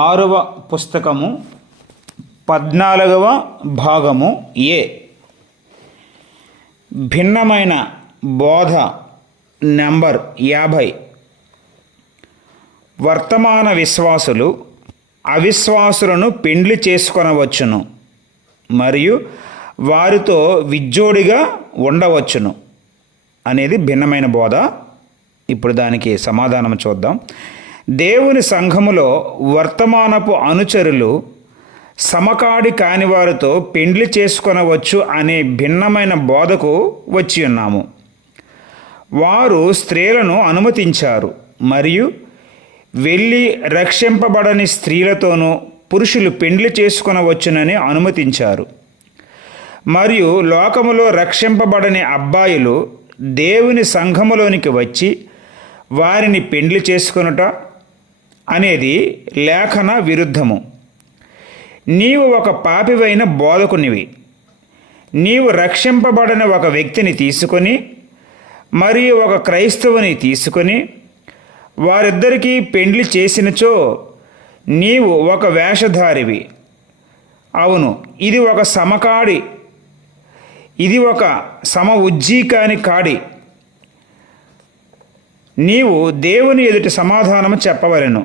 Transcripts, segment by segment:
ఆరవ పుస్తకము 14వ భాగము ఏ భిన్నమైన బోధ నంబర్ 50. వర్తమాన విశ్వాసులు అవిశ్వాసులను పెండ్లి చేసుకొనవచ్చును మరియు వారితో విజ్జోడిగా ఉండవచ్చును అనేది భిన్నమైన బోధ. ఇప్పుడు దానికి సమాధానం చూద్దాం. దేవుని సంఘములో వర్తమానపు అనుచరులు సమకాడి కాని వారితో పెండ్లి చేసుకొనవచ్చు అనే భిన్నమైన బోధకు వచ్చి ఉన్నాము. వారు స్త్రీలను అనుమతించారు మరియు వెళ్ళి రక్షింపబడని స్త్రీలతోనూ పురుషులు పెండ్లి చేసుకొనవచ్చునని అనుమతించారు. మరియు లోకములో రక్షింపబడని అబ్బాయిలు దేవుని సంఘములోనికి వచ్చి వారిని పెండ్లి చేసుకొనుట అనేది లేఖన విరుద్ధము. నీవు ఒక పాపివైన బోధకునివి. నీవు రక్షింపబడిన ఒక వ్యక్తిని తీసుకొని మరియు ఒక క్రైస్తవుని తీసుకొని వారిద్దరికీ పెండ్లి చేసినచో నీవు ఒక వేషధారివి. అవును, ఇది ఒక సమకాడి, ఇది ఒక సమ ఉజ్జీకాని కాడి. నీవు దేవుని ఎదుటి సమాధానము చెప్పవలెను.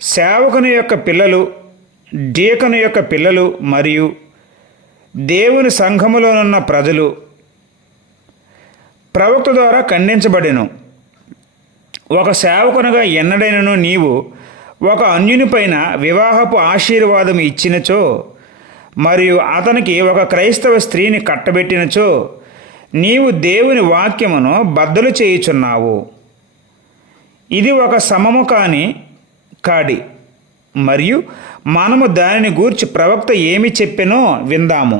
సేవకుని యొక్క పిల్లలు, డీకను యొక్క పిల్లలు మరియు దేవుని సంఘములోనున్న ప్రజలు ప్రవక్త ద్వారా ఖండించబడెను. ఒక సేవకునిగా ఎన్నడైనను నీవు ఒక అన్యునిపైన వివాహపు ఆశీర్వాదం ఇచ్చినచో మరియు అతనికి ఒక క్రైస్తవ స్త్రీని కట్టబెట్టినచో నీవు దేవుని వాక్యమును బద్దలు చేయుచున్నావు. ఇది ఒక సమము కాని కాడి మరియు మనము దానిని గూర్చి ప్రవక్త ఏమి చెప్పెనో విందాము.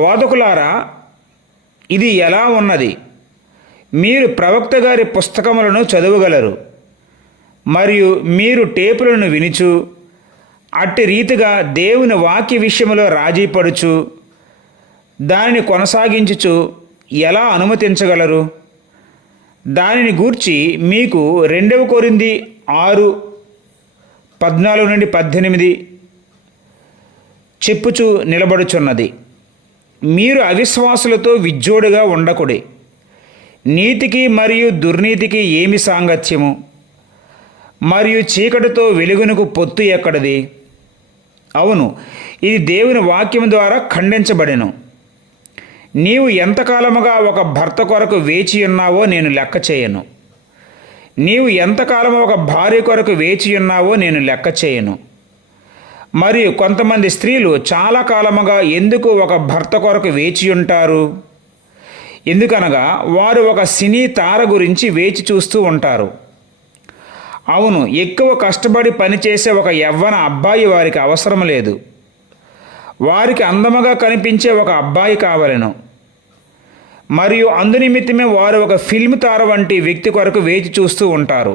బోధకులారా, ఇది ఎలా ఉన్నది? మీరు ప్రవక్త గారి పుస్తకములను చదవగలరు మరియు మీరు టేపులను వినుచు అట్టి రీతిగా దేవుని వాక్య విషయంలో రాజీ పడుచు దానిని కొనసాగించుచు ఎలా అనుమతించగలరు? దానిని గూర్చి మీకు 2 కొరింథీ 6:14-18 చెప్పుచు నిలబడుచున్నది. మీరు అవిశ్వాసులతో విజ్జోడుగా ఉండకుడి. నీతికి మరియు దుర్నీతికి ఏమి సాంగత్యము? మరియు చీకటితో వెలుగునకు పొత్తు ఎక్కడది? అవును, ఇది దేవుని వాక్యం ద్వారా ఖండించబడెను. నీవు ఎంతకాలముగా ఒక భర్త కొరకు వేచి ఉన్నావో నేను లెక్క చేయను. నీవు ఎంతకాలము ఒక భార్య కొరకు వేచి ఉన్నావో నేను లెక్క చేయను. మరియు కొంతమంది స్త్రీలు చాలా కాలముగా ఎందుకు ఒక భర్త కొరకు వేచి ఉంటారు? ఎందుకనగా వారు ఒక సినీ తార గురించి వేచి చూస్తూ ఉంటారు. అవును, ఎక్కువ కష్టపడి పనిచేసే ఒక యవ్వన అబ్బాయి వారికి అవసరం లేదు. వారికి అందముగా కనిపించే ఒక అబ్బాయి కావలెను. మరియు అందునిమిత్తమే వారు ఒక ఫిల్మ్ తార వంటి వ్యక్తి కొరకు వేచి చూస్తూ ఉంటారు.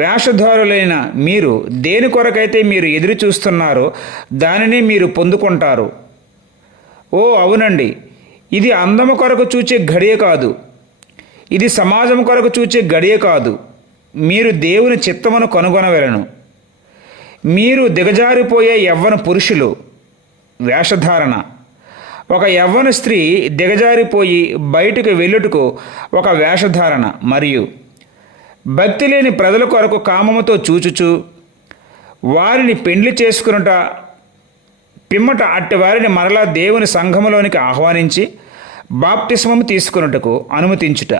వేషధారులైన మీరు దేని కొరకైతే మీరు ఎదురు చూస్తున్నారో దానిని మీరు పొందుకుంటారు. ఓ అవునండి, ఇది అందము కొరకు చూచే గడియ కాదు, ఇది సమాజం కొరకు చూచే గడియ కాదు. మీరు దేవుని చిత్తమును కనుగొనవలెను. మీరు దిగజారిపోయే యవ్వన పురుషులు. వేషధారణ. ఒక యవ్వన స్త్రీ దిగజారిపోయి బయటకు వెళ్ళుటకు ఒక వేషధారణ. మరియు భక్తి లేని ప్రజల కొరకు కామముతో చూచుచు వారిని పెండ్లి చేసుకునుట పిమ్మట అట్టి వారిని మరలా దేవుని సంఘములోనికి ఆహ్వానించి బాప్తిస్మము తీసుకున్నటకు అనుమతించుట.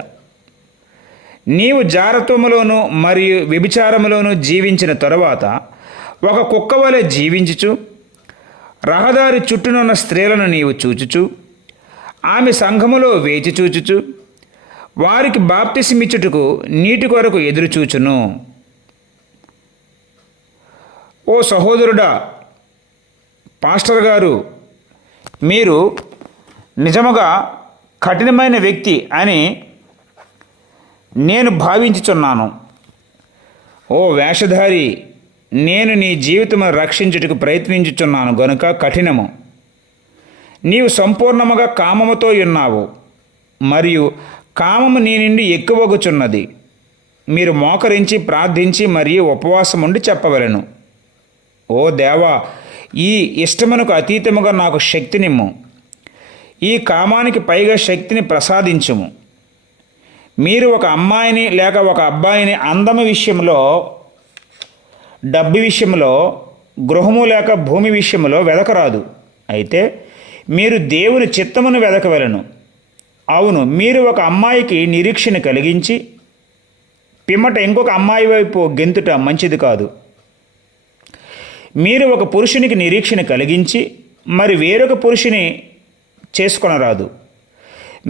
నీవు జారత్వములోను మరియు వ్యభిచారములోను జీవించిన తరువాత ఒక కుక్క వలె జీవించుచు రహదారి చుట్టూనున్న స్త్రీలను నీవు చూచుచు ఆమె సంఘములో వేచి చూచుచు వారికి బాప్తిసమిచ్చుటకు నీటి కొరకు ఎదురు చూచును. ఓ సహోదరుడా, పాస్టర్ గారు, మీరు నిజముగా కఠినమైన వ్యక్తి అని నేను భావించుచున్నాను. ఓ వేషధారి, నేను నీ జీవితమును రక్షించుటకు ప్రయత్నించుచున్నాను గనుక కఠినము. నీవు సంపూర్ణముగా కామముతో ఉన్నావు మరియు కామము నీ నుండి ఎక్కువగుచున్నది. మీరు మోకరించి ప్రార్థించి మరియు ఉపవాసం ఉండి చెప్పవలెను. ఓ దేవా, ఈ ఇష్టమునకు అతీతముగా నాకు శక్తినిమ్ము, ఈ కామానికి పైగా శక్తిని ప్రసాదించుము. మీరు ఒక అమ్మాయిని లేక ఒక అబ్బాయిని అందము విషయంలో, డబ్బు విషయంలో, గృహము లేక భూమి విషయంలో వెదకరాదు. అయితే మీరు దేవుని చిత్తమును వెదకవలెను. అవును, మీరు ఒక అమ్మాయికి నిరీక్షణ కలిగించి పిమ్మట ఇంకొక అమ్మాయి వైపు గెంతుట మంచిది కాదు. మీరు ఒక పురుషునికి నిరీక్షణ కలిగించి మరి వేరొక పురుషుని చేసుకొనరాదు.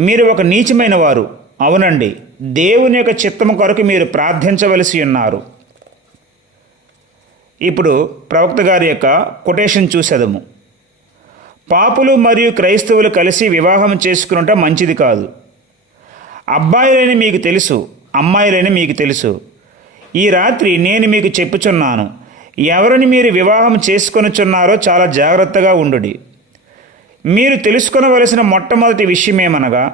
మీరు ఒక నీచమైన వారు. అవునండి, దేవుని యొక్క చిత్తము కొరకు మీరు ప్రార్థించవలసి ఉన్నారు. ఇప్పుడు ప్రవక్త గారి యొక్క కొటేషన్ చూసేదము. పాపులు మరియు క్రైస్తవులు కలిసి వివాహం చేసుకునుట మంచిది కాదు. అబ్బాయిలని మీకు తెలుసు, అమ్మాయిలని మీకు తెలుసు. ఈ రాత్రి నేను మీకు చెప్పుచున్నాను, ఎవరిని మీరు వివాహం చేసుకొనుచున్నారో చాలా జాగ్రత్తగా ఉండుడి. మీరు తెలుసుకొనవలసిన మొట్టమొదటి విషయమేమనగా,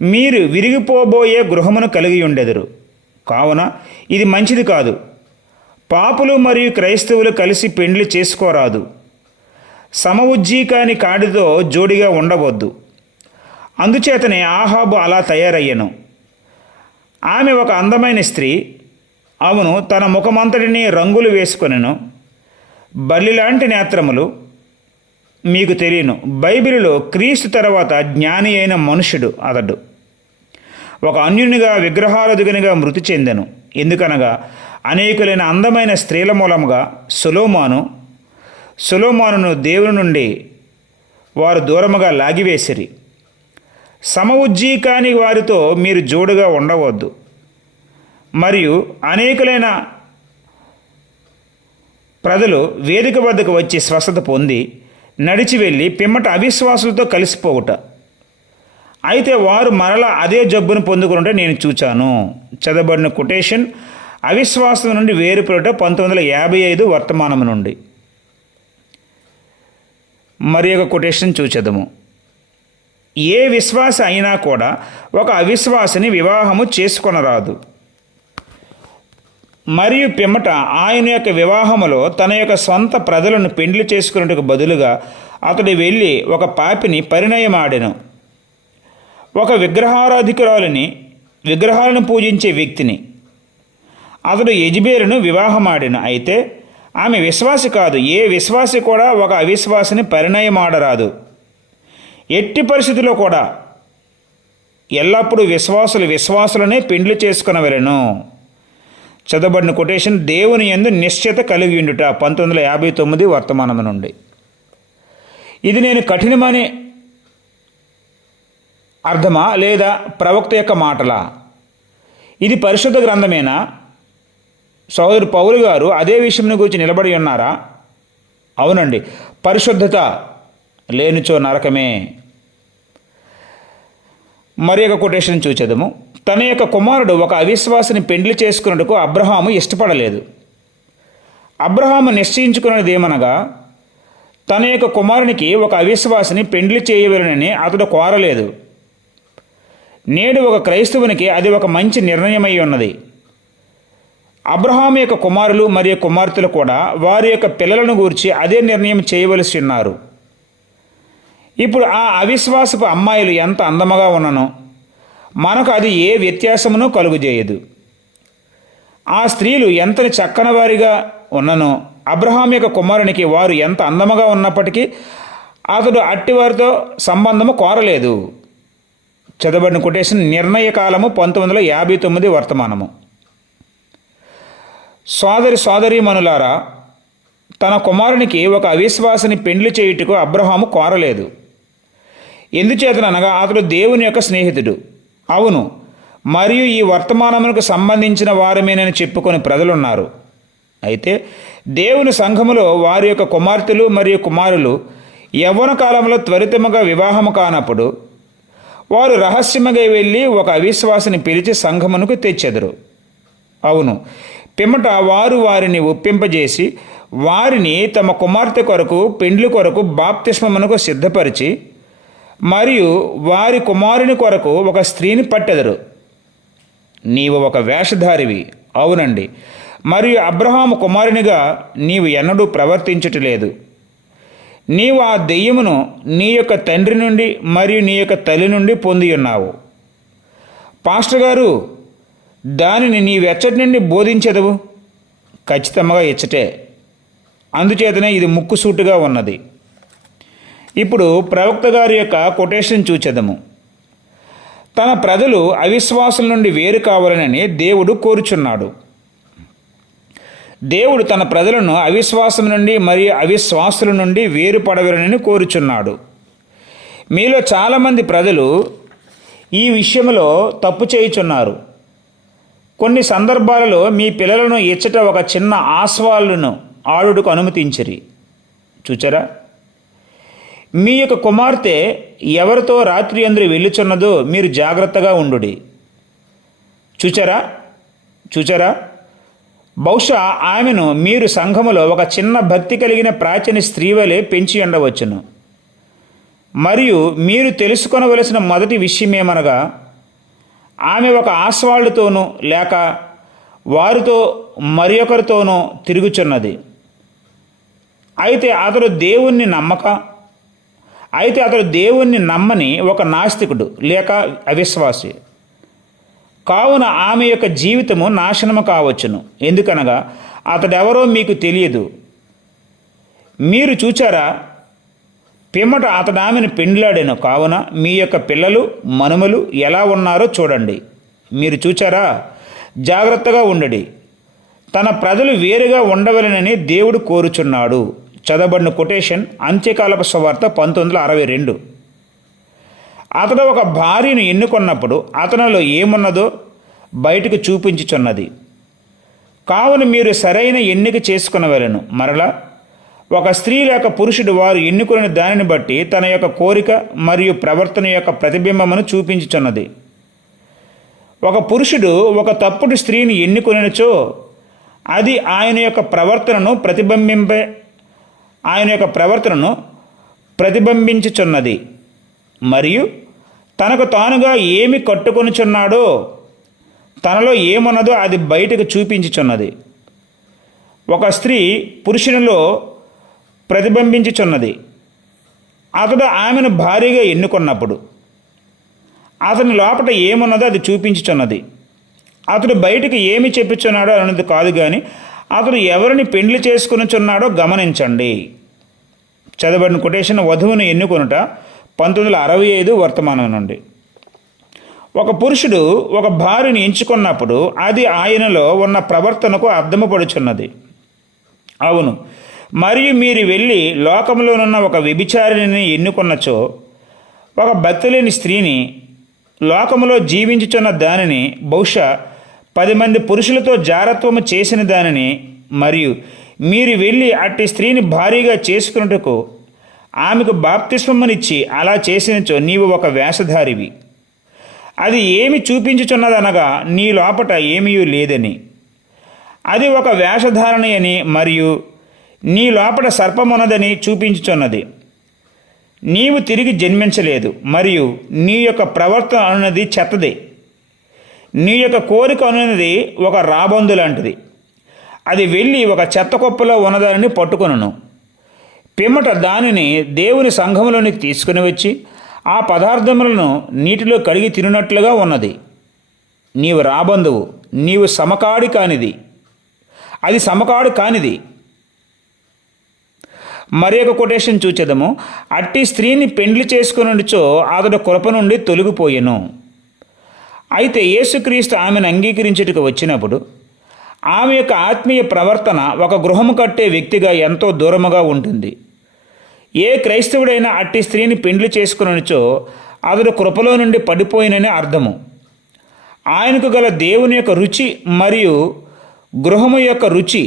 మీరు విరిగిపోబోయే గృహమును కలిగి ఉండెదరు. కావున ఇది మంచిది కాదు. పాపులు మరియు క్రైస్తవులు కలిసి పెండ్లి చేసుకోరాదు. సమఉజ్జీకాని కాడితో జోడిగా ఉండవద్దు. అందుచేతనే ఆహాబు అలా తయారయ్యను. ఆమె ఒక అందమైన స్త్రీ. అవును, తన ముఖమంతటిని రంగులు వేసుకొనెను. బల్లిలాంటి నేత్రములు. మీకు తెలియను, బైబిలులో క్రీస్తు తర్వాత జ్ఞాని అయిన మనుషుడు అతడు. ఒక అన్యునిగా విగ్రహారాధకునిగా మృతి చెందెను. ఎందుకనగా అనేకులైన అందమైన స్త్రీల మూలముగా సొలొమోనును దేవుని నుండి వారు దూరముగా లాగివేసిరి. సమఉజ్జీకాని వారితో మీరు జోడుగా ఉండవద్దు. మరియు అనేకులైన ప్రజలు వేదిక వద్దకు వచ్చి స్వస్థత పొంది నడిచి వెళ్ళి పిమ్మట అవిశ్వాసులతో కలిసిపోవుట. అయితే వారు మరలా అదే జబ్బును పొందుకుంటే నేను చూచాను. చదవబడిన కొటేషన్ అవిశ్వాసం నుండి వేరుపడుట 1955 వర్తమానము నుండి. మరి ఒక కొటేషన్ చూచెదము. ఏ విశ్వాస అయినా కూడా ఒక అవిశ్వాసిని వివాహము చేసుకొనరాదు. మరియు పిమ్మట ఆయన యొక్క వివాహములో తన యొక్క సొంత ప్రజలను పెండ్లి చేసుకున్నట్టుకు బదులుగా అతడు వెళ్ళి ఒక పాపిని పరిణయమాడెను. ఒక విగ్రహాలను పూజించే వ్యక్తిని అతడు యెజబేలును వివాహమాడెను. అయితే ఆమె విశ్వాసి కాదు. ఏ విశ్వాసి కూడా ఒక అవిశ్వాసిని పరిణయమాడరాదు. ఎట్టి పరిస్థితుల్లో కూడా ఎల్లప్పుడూ విశ్వాసులనే పెండ్లి చేసుకొనవలెను. చదవబడిన కొటేషన్ దేవుని యందు నిశ్చయత కలిగి ఉండుట 1959 వర్తమానము నుండి. ఇది నేను కఠినమని అర్థమా లేదా ప్రవక్త యొక్క మాటలా? ఇది పరిశుద్ధ గ్రంథమేనా? సోదరుడు పౌలు గారు అదే విషయం గురించి నిలబడి ఉన్నారా? అవునండి, పరిశుద్ధత లేనిచో నరకమే. మరి ఒక కొటేషన్ చూచెదము. తన యొక్క కుమారుడు ఒక అవిశ్వాసిని పెండ్లి చేసుకున్నట్టుకు అబ్రహాము ఇష్టపడలేదు. అబ్రహాము నిశ్చయించుకున్నది ఏమనగా, తన యొక్క కుమారునికి ఒక అవిశ్వాసిని పెండ్లి చేయవలనని అతడు కోరలేదు. నేడు ఒక క్రైస్తవునికి అది ఒక మంచి నిర్ణయమై ఉన్నది. అబ్రహాము యొక్క కుమారులు మరియు కుమార్తెలు కూడా వారి యొక్క పిల్లలను గూర్చి అదే నిర్ణయం చేయవలసి ఉన్నారు. ఇప్పుడు ఆ అవిశ్వాసపు అమ్మాయిలు ఎంత అందముగా ఉన్ననో మనకు అది ఏ వ్యత్యాసమును కలుగజేయదు. ఆ స్త్రీలు ఎంతని చక్కని వారిగా ఉన్ననో అబ్రహాం యొక్క కుమారునికి వారు ఎంత అందముగా ఉన్నప్పటికీ అతడు అట్టివారితో సంబంధము కోరలేదు. చదవబడిన కొటేషన్ నిర్ణయ కాలము 1959 వర్తమానము. సోదరీమణులారా, తన కుమారునికి ఒక అవిశ్వాసిని పెండ్లి చేయుటకు అబ్రహాము కోరలేదు. ఎందుచేతనగా అతడు దేవుని యొక్క స్నేహితుడు. అవును, మరియు ఈ వర్తమానమునకు సంబంధించిన వారమేనని చెప్పుకొని ప్రజలున్నారు. అయితే దేవుని సంఘములో వారి యొక్క కుమార్తెలు మరియు కుమారులు యవ్వన కాలంలో త్వరితముగా వివాహము కానప్పుడు వారు రహస్యముగా వెళ్ళి ఒక అవిశ్వాసిని పిలిచి సంఘమునకు తెచ్చెదరు. అవును, పిమ్మట వారు వారిని ఒప్పింపజేసి వారిని తమ కుమార్తె కొరకు పెండ్లి కొరకు బాప్తిస్మమునకు సిద్ధపరిచి మరియు వారి కుమారుని కొరకు ఒక స్త్రీని పట్టెదరు. నీవు ఒక వేషధారివి. అవునండి. మరియు అబ్రహాము కుమారునిగా నీవు ఎన్నడూ ప్రవర్తించటలేదు. నీవు ఆ దెయ్యమును నీ యొక్క తండ్రి నుండి మరియు నీ యొక్క తల్లి నుండి పొంది ఉన్నావు. పాస్టర్ గారు, దానిని నీవెచ్చటి నుండి బోధించదవు? ఖచ్చితంగా ఇచ్చటే. అందుచేతనే ఇది ముక్కుసూటుగా ఉన్నది. ఇప్పుడు ప్రవక్త గారి యొక్క కొటేషన్ చూచెదము. తన ప్రజలు అవిశ్వాసుల నుండి వేరు కావాలని దేవుడు కోరుచున్నాడు. దేవుడు తన ప్రజలను అవిశ్వాసం నుండి మరియు అవిశ్వాసుల నుండి వేరుపడవలనని కోరుచున్నాడు. మీలో చాలామంది ప్రజలు ఈ విషయంలో తప్పు చేయుచున్నారు. కొన్ని సందర్భాలలో మీ పిల్లలను ఇచ్చట ఒక చిన్న ఆస్వాలను ఆడుటకు అనుమతించిరి. చూచారా? మీ యొక్క కుమార్తె ఎవరితో రాత్రి అందరూ వెళ్ళుచున్నదో మీరు జాగ్రత్తగా ఉండుడి. చూచారా? బహుశా ఆమెను మీరు సంఘములో ఒక చిన్న భక్తి కలిగిన ప్రాచీన స్త్రీ వలె పెంచి ఉండవచ్చును. మరియు మీరు తెలుసుకొనవలసిన మొదటి విషయమేమనగా, ఆమె ఒక ఆస్వాళ్ళతోనూ లేక వారితో మరి ఒకరితోనూ తిరుగుచున్నది. అయితే అతడు దేవుణ్ణి నమ్మని ఒక నాస్తికుడు లేక అవిశ్వాసి. కావున ఆమె యొక్క జీవితము నాశనము కావచ్చును. ఎందుకనగా అతడెవరో మీకు తెలియదు. మీరు చూచారా? పిమ్మట అతడు ఆమెను పెండ్లాడాను. కావున మీ యొక్క పిల్లలు మనుమలు ఎలా ఉన్నారో చూడండి. మీరు చూచారా? జాగ్రత్తగా ఉండడి. తన ప్రజలు వేరుగా ఉండవలెనని దేవుడు కోరుచున్నాడు. చదవబడిన కొటేషన్ అంత్యకాలపు సువార్త 1962. అతడు ఒక భార్యను ఎన్నుకొన్నప్పుడు అతనిలో ఏమున్నదో బయటకు చూపించుచున్నది. కావున మీరు సరైన ఎన్నిక చేసుకునవలెను. మరలా ఒక స్త్రీ లేక పురుషుడు వారు ఎన్నుకున్న దానిని బట్టి తన యొక్క కోరిక మరియు ప్రవర్తన యొక్క ప్రతిబింబమును చూపించుచున్నది. ఒక పురుషుడు ఒక తప్పుడు స్త్రీని ఎన్నుకొనిచో అది ఆయన యొక్క ప్రవర్తనను ప్రతిబింబించుచున్నది. మరియు తనకు తానుగా ఏమి కట్టుకొనుచున్నాడో, తనలో ఏమున్నదో అది బయటకు చూపించుచున్నది. ఒక స్త్రీ పురుషునిలో ప్రతిబింబించుచున్నది. అతడు ఆమెను భార్యగా ఎన్నుకున్నప్పుడు అతని లోపల ఏమున్నదో అది చూపించుచున్నది. అతడు బయటకు ఏమి చెప్పుచున్నాడో అన్నది కాదు, కానీ అతడు ఎవరిని పెండ్లి చేసుకునిచున్నాడో గమనించండి. చదవబడిన కొటేషన్ వధువును ఎన్నుకొనుట 1965 వర్తమానం నుండి. ఒక పురుషుడు ఒక భార్యను ఎంచుకున్నప్పుడు అది ఆయనలో ఉన్న ప్రవర్తనకు అర్థము పడుచున్నది. అవును. మరియు మీరు వెళ్ళి లోకంలోనున్న ఒక వ్యభిచారిణిని ఎన్నుకున్నచో, ఒక భక్తి లేని స్త్రీని, లోకములో జీవించుచున్న దానిని, బహుశా 10 మంది పురుషులతో జారత్వము చేసిన దానిని, మరియు మీరు వెళ్ళి అట్టి స్త్రీని భారీగా చేసుకున్నట్టుకు ఆమెకు బాప్తిస్మమునిచ్చి అలా చేసినచో నీవు ఒక వేషధారివి. అది ఏమి చూపించుచున్నదనగా నీ లోపట ఏమీ లేదని. అది ఒక వేషధారణ అని మరియు నీ లోపల సర్పమున్నదని చూపించుచున్నది. నీవు తిరిగి జన్మించలేదు మరియు నీ యొక్క ప్రవర్తన అనున్నది చెత్తది. నీ యొక్క కోరిక అనున్నది ఒక రాబందు లాంటిది. అది వెళ్ళి ఒక చెత్త కుప్పలో ఉన్నదానిని పట్టుకొనును. పిమ్మట దానిని దేవుని సంఘములోనికి తీసుకుని వచ్చి ఆ పదార్థములను నీటిలో కడిగి తిన్నట్లుగా ఉన్నది. నీవు రాబందువు, నీవు సమకాడి కానిది, అది సమకాడు కానిది. మరి ఒక కొటేషన్ చూచెదము. అట్టి స్త్రీని పెండ్లి చేసుకునిచో అతడు కృప నుండి తొలగిపోయెను. అయితే యేసుక్రీస్తు ఆమెను అంగీకరించుటకు వచ్చినప్పుడు ఆమె యొక్క ఆత్మీయ ప్రవర్తన ఒక గృహము కట్టే వ్యక్తిగా ఎంతో దూరముగా ఉంటుంది. ఏ క్రైస్తవుడైనా అట్టి స్త్రీని పెండ్లి చేసుకునిచో అతడు కృపలో నుండి పడిపోయినని అర్థము. ఆయనకు గల దేవుని యొక్క రుచి మరియు గృహము యొక్క రుచి,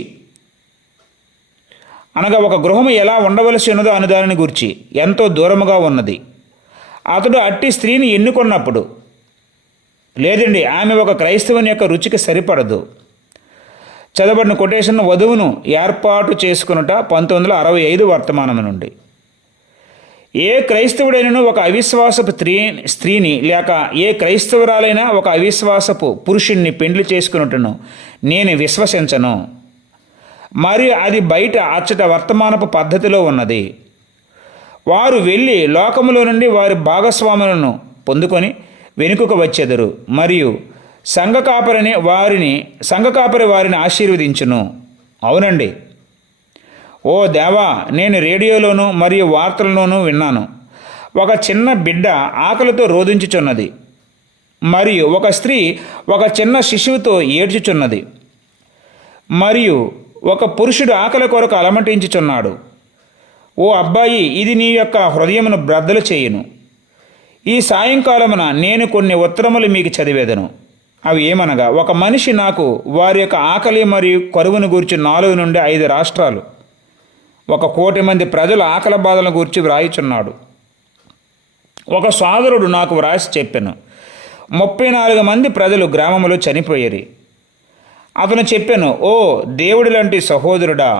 అనగా ఒక గృహము ఎలా ఉండవలసి ఉన్నదో అనే దానిని గురించి ఎంతో దూరముగా ఉన్నది. అతడు అట్టి స్త్రీని ఎన్నుకున్నప్పుడు, లేదండి ఆమె ఒక క్రైస్తవుని యొక్క రుచికి సరిపడదు. చదవబడిన కొటేషన్ వధువును ఏర్పాటు చేసుకునుట 1965 వర్తమానం నుండి. ఏ క్రైస్తవుడైనను ఒక అవిశ్వాసపు స్త్రీని లేక ఏ క్రైస్తవురాలైనా ఒక అవిశ్వాసపు పురుషుణ్ణి పెండ్లి చేసుకున్నట్టును నేను విశ్వసించను. మరియు అది బయట అచ్చట వర్తమానపు పద్ధతిలో ఉన్నది. వారు వెళ్ళి లోకములో నుండి వారి భాగస్వాములను పొందుకొని వెనుకకు వచ్చెదరు, మరియు సంఘకాపరి వారిని ఆశీర్వదించును. అవునండి. ఓ దేవా, నేను రేడియోలోనూ మరియు వార్తల్లోనూ విన్నాను. ఒక చిన్న బిడ్డ ఆకలితో రోధించుచున్నది, మరియు ఒక స్త్రీ ఒక చిన్న శిశువుతో ఏడ్చుచున్నది, మరియు ఒక పురుషుడు ఆకలి కొరకు అలమటించుచున్నాడు. ఓ అబ్బాయి, ఇది నీ యొక్క హృదయమును బ్రద్దలు చేయును. ఈ సాయంకాలమున నేను కొన్ని ఉత్తరములు మీకు చదివేదను. అవి ఏమనగా, ఒక మనిషి నాకు వారి యొక్క ఆకలి మరియు కరువును గూర్చి 4 నుండి 5 రాష్ట్రాలు 1,00,00,000 మంది ప్రజల ఆకలి బాధలను గూర్చి వ్రాయిచున్నాడు. ఒక సోదరుడు నాకు వ్రాసి చెప్పెను, 34 మంది ప్రజలు గ్రామంలో చనిపోయేరి. అతను చెప్పెను, ఓ దేవుడి లాంటి సహోదరుడా,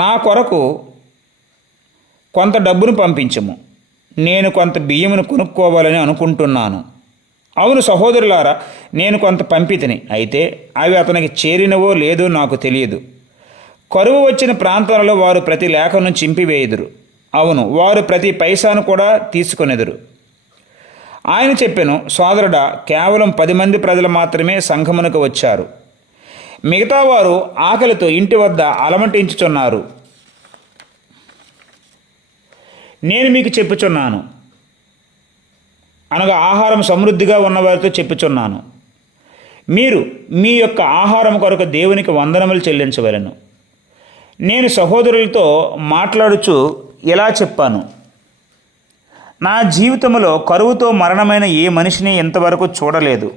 నా కొరకు కొంత డబ్బును పంపించము, నేను కొంత బియ్యమును కొనుక్కోవాలని అనుకుంటున్నాను. అవును సహోదరులారా, నేను కొంత పంపితిని, అయితే అవి అతనికి చేరినవో లేదో నాకు తెలియదు. కరువు వచ్చిన ప్రాంతాలలో వారు ప్రతి లేఖను చింపివేయుదురు. అవును, వారు ప్రతి పైసాను కూడా తీసుకొనెదురు. ఆయన చెప్పెను, సోదరుడా, కేవలం 10 మంది ప్రజలు మాత్రమే సంఘమునకు వచ్చారు. మిగతా వారు ఆకలితో ఇంటి వద్ద అలమటించుచున్నారు. నేను మీకు చెప్పుచున్నాను, అనగా ఆహారం సమృద్ధిగా ఉన్నవారితో చెప్పుచున్నాను, మీరు మీ యొక్క ఆహారం కొరకు దేవునికి వందనములు చెల్లించవలెను. నేను సహోదరులతో మాట్లాడుచు ఇలా చెప్పాను, నా జీవితంలో కరువుతో మరణమైన ఏ మనిషిని ఇంతవరకు చూడలేదు.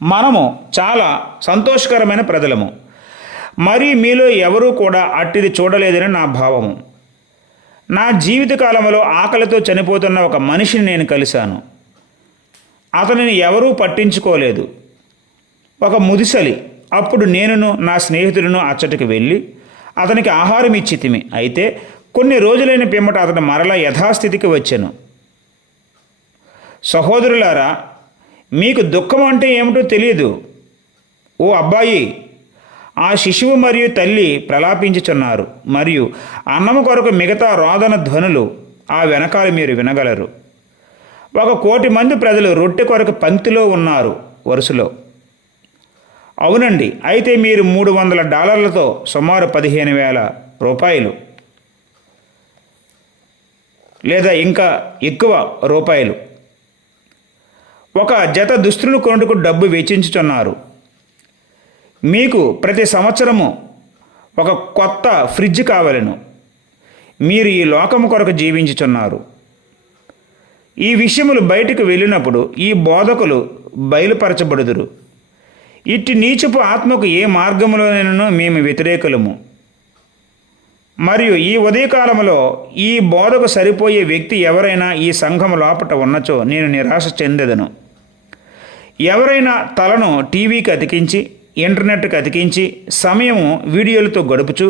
మనము చాలా సంతోషకరమైన ప్రజలము, మరి మీలో ఎవరూ కూడా అట్టిది చూడలేదని నా భావము. నా జీవితకాలంలో ఆకలితో చనిపోతున్న ఒక మనిషిని నేను కలిశాను. అతనిని ఎవరూ పట్టించుకోలేదు. ఒక ముదిసలి. అప్పుడు నేనును నా స్నేహితులను అచ్చటికి వెళ్ళి అతనికి ఆహారం ఇచ్చితిమి. అయితే కొన్ని రోజులైన పిమ్మట అతను మరలా యథాస్థితికి వచ్చెను. సహోదరులారా, మీకు దుఃఖం అంటే ఏమిటో తెలియదు. ఓ అబ్బాయి, ఆ శిశువు మరియు తల్లి ప్రలాపించుచున్నారు, మరియు అన్నము కొరకు మిగతా రోదన ధ్వనులు ఆ వెనకాల మీరు వినగలరు. 1,00,00,000 మంది ప్రజలు రొట్టె కొరకు పంక్తిలో ఉన్నారు, వరుసలో. అవునండి. అయితే మీరు $300 సుమారు 15,000 రూపాయలు లేదా ఇంకా ఎక్కువ రూపాయలు ఒక జత దుస్తులు కొనుటకు డబ్బు వెచ్చించుచున్నారు. మీకు ప్రతి సంవత్సరము ఒక కొత్త ఫ్రిడ్జ్ కావలెను. మీరు ఈ లోకము కొరకు జీవించుచున్నారు. ఈ విషయములు బయటకు వెళ్ళినప్పుడు ఈ బోధకులు బయలుపరచబడుదురు. ఇట్టి నీచపు ఆత్మకు ఏ మార్గములోనైనా మేము వ్యతిరేకులము. మరియు ఈ ఉదయకాలంలో ఈ బోధకు సరిపోయే వ్యక్తి ఎవరైనా ఈ సంఘం లోపట ఉన్నచో నేను నిరాశ చెందెదను. ఎవరైనా తలను టీవీకి అతికించి ఇంటర్నెట్కి అతికించి సమయము వీడియోలతో గడుపుచు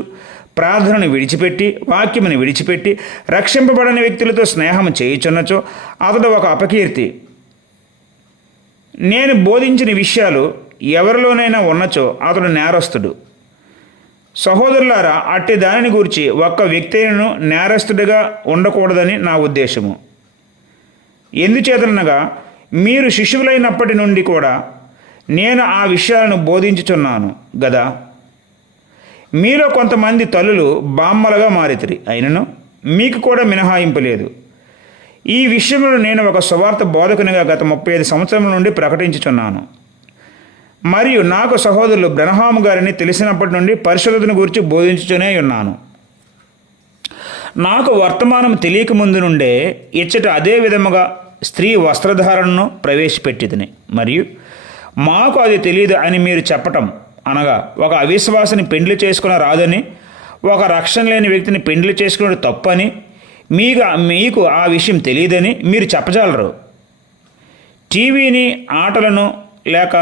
ప్రార్థనను విడిచిపెట్టి వాక్యమును విడిచిపెట్టి రక్షింపబడని వ్యక్తులతో స్నేహం చేయుచున్నచో అతడు ఒక అపకీర్తి. నేను బోధించిన విషయాలు ఎవరిలోనైనా ఉన్నచో అతడు నేరస్తుడు. సహోదరులారా, అట్టి దానిని గురించి ఒక్క వ్యక్తిను నేరస్తుడిగా ఉండకూడదని నా ఉద్దేశము. ఎందుచేతనగా మీరు శిశువులైనప్పటి నుండి కూడా నేను ఆ విషయాలను బోధించుచున్నాను గదా. మీలో కొంతమంది తల్లులు బామ్మలుగా మారితిరి, అయినను మీకు కూడా మినహాయింపు లేదు. ఈ విషయంలో నేను ఒక సువార్త బోధకునిగా గత 35 సంవత్సరముల నుండి ప్రకటించుచున్నాను. మరియు నాకు సహోదరులు బ్రనహాము గారిని తెలిసినప్పటి నుండి పరిశుద్ధతను గురించి బోధించుతూనే ఉన్నాను. నాకు వర్తమానం తెలియక ముందు నుండే ఇచ్చట అదే విధముగా స్త్రీ వస్త్రధారణను ప్రవేశపెట్టిదిని. మరియు మాకు అది తెలియదు అని మీరు చెప్పటం, అనగా ఒక అవిశ్వాసిని పెండ్లి చేసుకుని రాదని, ఒక రక్షణ లేని వ్యక్తిని పెండ్లి చేసుకునే తప్పని, మీకు ఆ విషయం తెలియదని మీరు చెప్పజాలరు. టీవీని, ఆటలను లేక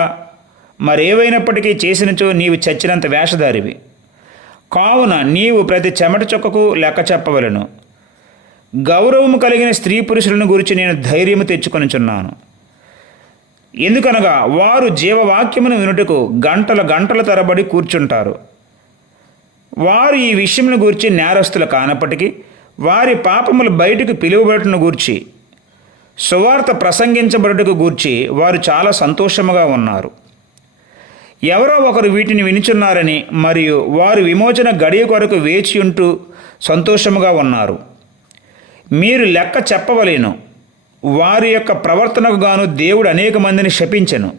మరేవైనప్పటికీ చేసినచో నీవు చచ్చినంత వేషధారివి. కావున నీవు ప్రతి చెమట చుక్కకు లెక్క చెప్పవలను. గౌరవము కలిగిన స్త్రీ పురుషులను గురించి నేను ధైర్యము తెచ్చుకొనిచున్నాను. ఎందుకనగా వారు జీవవాక్యమును వినుటకు గంటల గంటల తరబడి కూర్చుంటారు. వారు ఈ విషయమును గూర్చి నేరస్తులు కానప్పటికీ వారి పాపములు బయటకు పిలువబడుటను గూర్చి సువార్త ప్రసంగించబడుటకు గూర్చి వారు చాలా సంతోషముగా ఉన్నారు. ఎవరో ఒకరు వీటిని వినుచున్నారని మరియు వారు విమోచన గడియ కొరకు వేచి ఉంటూ సంతోషముగా ఉన్నారు. మీరు లెక్క చెప్పవలేను. వారి యొక్క ప్రవర్తనకు గాను దేవుడు అనేక మందిని శపించెను.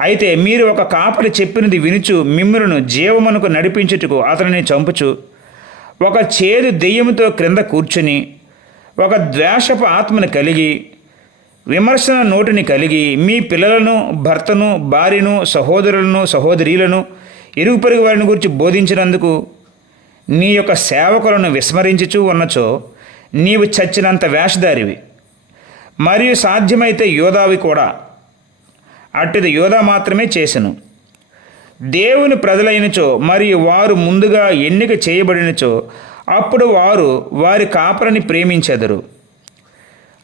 అయితే మీరు ఒక కాపరి చెప్పినది వినుచు మిమ్ములను జీవమునకు నడిపించుటకు అతనిని చంపుచు, ఒక చేదు దెయ్యముతో క్రింద కూర్చుని, ఒక ద్వేషపు ఆత్మను కలిగి, విమర్శన నోటిని కలిగి, మీ పిల్లలను, భర్తను, భార్యను, సహోదరులను, సహోదరీలను, ఇరుగు పొరుగు వారిని గురించి బోధించినందుకు నీ యొక్క సేవకులను విస్మరించుచూ ఉన్నచో నీవు చచ్చినంత వేషధారివి. మరియు సాధ్యమైతే యోధావి కూడా. అట్టిది యోధా మాత్రమే చేసెను. దేవుని ప్రజలైనచో మరియు వారు ముందుగా ఎన్నిక చేయబడినచో అప్పుడు వారు వారి కాపరిని ప్రేమించెదరు.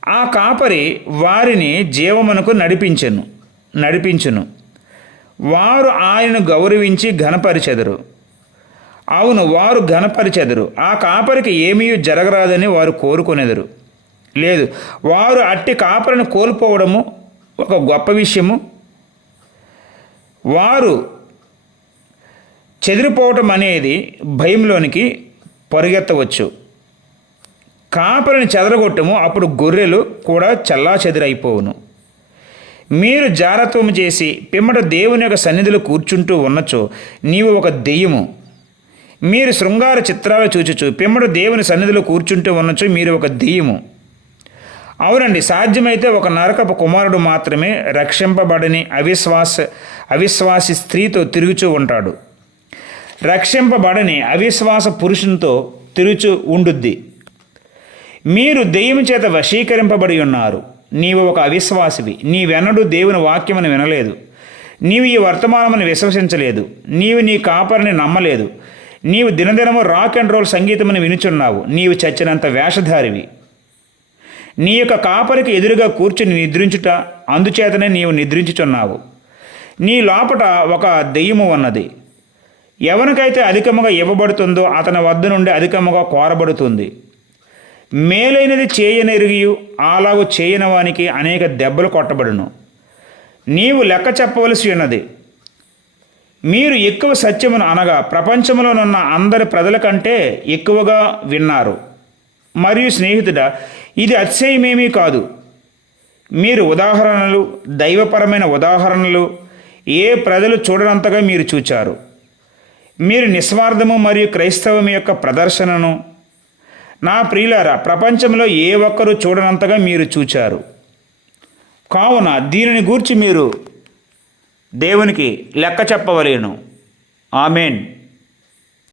ఆ కాపరి వారిని జీవమునకు నడిపించును. వారు ఆయనను గౌరవించి ఘనపరిచెదరు. అవును, వారు ఘనపరిచెదరు. ఆ కాపరికి ఏమీ జరగరాదని వారు కోరుకొనెదరు. లేదు, వారు అట్టి కాపరిని కోల్పోవడము ఒక గొప్ప విషయము. వారు చెదిరిపోవటం అనేది భయంలోనికి పరుగెత్తవచ్చు. కాపరిని చెదరగొట్టము, అప్పుడు గొర్రెలు కూడా చల్లా చెదిరైపోవును. మీరు జారత్వము చేసి పిమ్మట దేవుని యొక్క సన్నిధిలో కూర్చుంటూ ఉన్నచో నీవు ఒక దెయ్యము. మీరు శృంగార చిత్రాలు చూచుచు పిమ్మట దేవుని సన్నిధిలో కూర్చుంటూ ఉన్నచో మీరు ఒక దెయ్యము. అవునండి, సాధ్యమైతే ఒక నరకపు కుమారుడు మాత్రమే రక్షింపబడని అవిశ్వాసి స్త్రీతో తిరుగుచూ ఉంటాడు. రక్షింపబడని అవిశ్వాస పురుషునితో తిరుగుచూ ఉండుద్ది. మీరు దెయ్యము చేత వశీకరింపబడి ఉన్నారు. నీవు ఒక అవిశ్వాసివి. నీవెన్నడూ దేవుని వాక్యమును వినలేదు. నీవు ఈ వర్తమానమును విశ్వసించలేదు. నీవు నీ కాపరిని నమ్మలేదు. నీవు దినదినము రాక్ అండ్ రోల్ సంగీతమును వినుచున్నావు. నీవు చచ్చినంత వేషధారివి. నీ యొక్క కాపరికి ఎదురుగా కూర్చుని నిద్రించుట, అందుచేతనే నీవు నిద్రించుచున్నావు. నీ లోపట ఒక దెయ్యము ఉన్నది. ఎవరికైతే అధికముగా ఇవ్వబడుతుందో అతని వద్ద నుండి అధికముగా కోరబడుతుంది. మేలైనది చేయనెరిగియు అలాగు చేయని వానికి అనేక దెబ్బలు కొట్టబడును. నీవు లెక్క చెప్పవలసి ఉన్నది. మీరు ఎక్కువ సత్యమును అనగా ప్రపంచంలోనున్న అందరి ప్రజల కంటే ఎక్కువగా విన్నారు. మరియు స్నేహితుడా, ఇది అతిశయమేమీ కాదు. మీరు ఉదాహరణలు, దైవపరమైన ఉదాహరణలు ఏ ప్రజలు చూడనంతగా మీరు చూచారు. మీరు నిస్వార్థము మరియు క్రైస్తవం యొక్క ప్రదర్శనను, నా ప్రియులారా, ప్రపంచంలో ఏ ఒక్కరూ చూడనంతగా మీరు చూచారు. కావున దీనిని గూర్చి మీరు దేవునికి లెక్క చెప్పవలేను. ఆమేన్.